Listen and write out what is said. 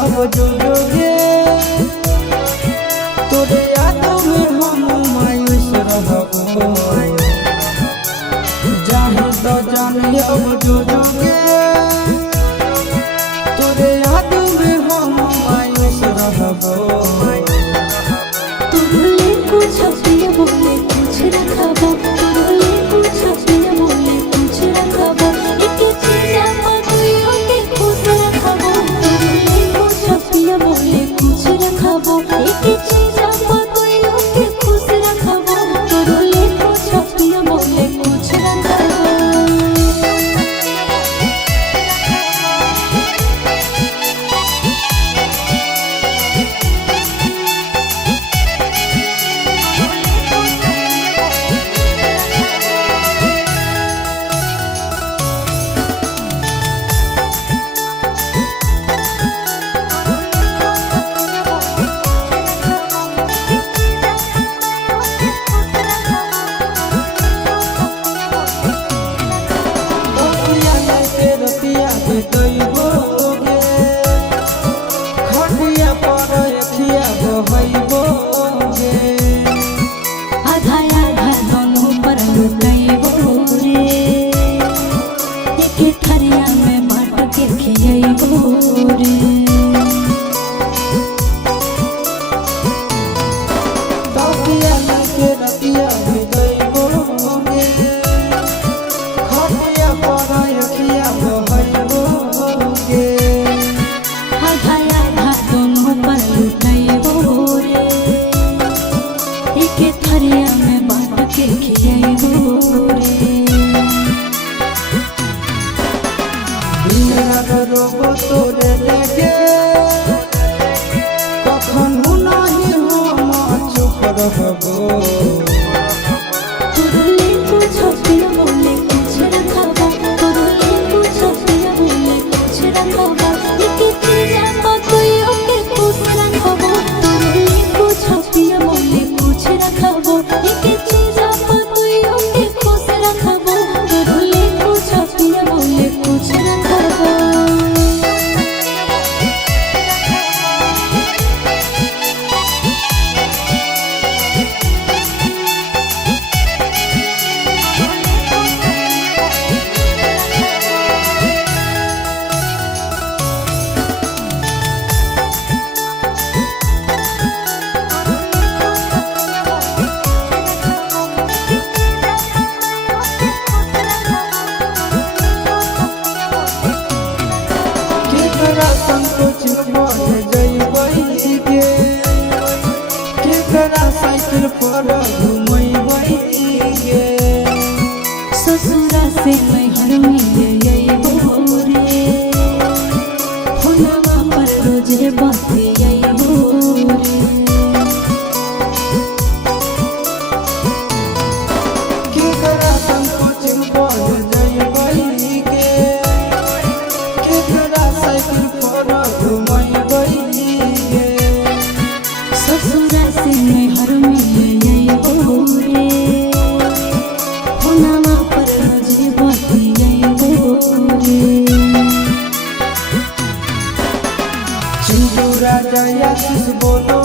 अब जो जोगे तोरे यादों में हम मायूस रहबो जाने तो जाने अब जो जोगे तोरे यादों में हम मायूस रहबो तुरले कुछ पिए बोले कुछ रखबो तुरले कुछ पिए बोले कुछ रखबो एक चीज मधुयो के खुश रखबो तुरले कुछ पिए बोले कुछ रखबो एक चीज मधुयो के खुश रखबो तुरले कुछ पिए बोले कुछ रखबो खटिया पर अखिया बहैबोगे आधा आधा दोनों पर लुटाइबो रे एक थरिया में बांट के खियाइबो रे तकिया लेके रतिया भिगैबोगे खटिया पर अखिया बहैबोगे आधा आधा दोनों पर लुटाइबो रे एक थरिया में बांट के खियाइबो रे दिन रात रोबो तोरे लेके कखनो नहीं हम चुप रहबो तुरले कुछ पिए बोले कुछ रखबो तुरले कुछ पिए बोले कुछ रखबो एक चीज मधुयो के खुश रखबो तुरले कुछ पिए बोले कुछ रखबो एक चीज मधुयो के खुश रखबो तुरले कुछ पिए बोले कुछ रखबो केकरा संकोच बढ़ जइबै के केकरा साइकिल पर घुमैबै के ससुरा से नैहर में अइबो रे फोनवा पर रोजे बतियाइबो रे केकरा संकोच बढ़ जइबै के केकरा साइकिल पर घुमैबै के ससुरा से नैहर में अइबो रे फोनवा पर रोजे बतियाइबो रे चिंटू राजा आशीष बोलो